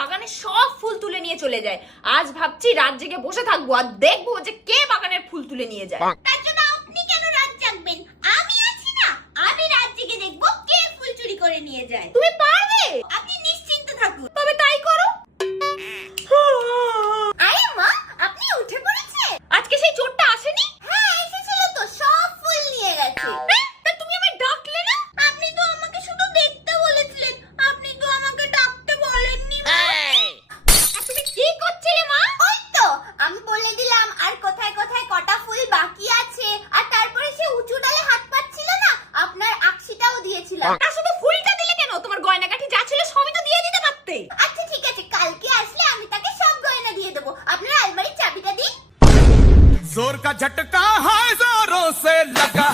বাগানে সব ফুল তুলে নিয়ে চলে যায়। আজ ভাবছি রাত জেগে বসে থাকবো আর দেখবো যে কে বাগানের ফুল তুলে নিয়ে যায়। তার জন্য আপনি কেন রাত জাগবেন? আমি আছি না, আমি রাত জেগে দেখবো কে ফুল চুরি করে নিয়ে যায়। তুমি পারবে? আপনি নিশ্চিন্ত থাকুন। তবে তাই করো। আরে মা, আপনি উঠে পড়েছেন? আজকে সেই চোরটা আসেনি? হ্যাঁ এসেছিল তো, সব ফুল নিয়ে গেছে। তা তুমি আমায় ডাকলে না? আপনি তো আমাকে শুধু দেখতে বলেছিলেন, আপনি তো আমাকে ডাকতে বলেননি। তুমি কি করছিলে মা? ওই তো আমি বলে দিলাম আর কোথায় কোথায় কটা ফুল বাকি আছে, আর তারপরে সে উঁচু ডালে হাত পাচ্ছিল না, আপনার আকশিটাও দিয়েছিলাম। তা শুধু ফুলটা দিলে কেন? তোমার গয়নাগাটি যা ছিল সবই তো দিয়ে দিতে পারতে। আচ্ছা ঠিক আছে, কালকে আসলে আমি তাকে সব গয়না দিয়ে দেবো। আপনার আলমারির চাবিটা দিন। जोर का झटका है जोरों से लगा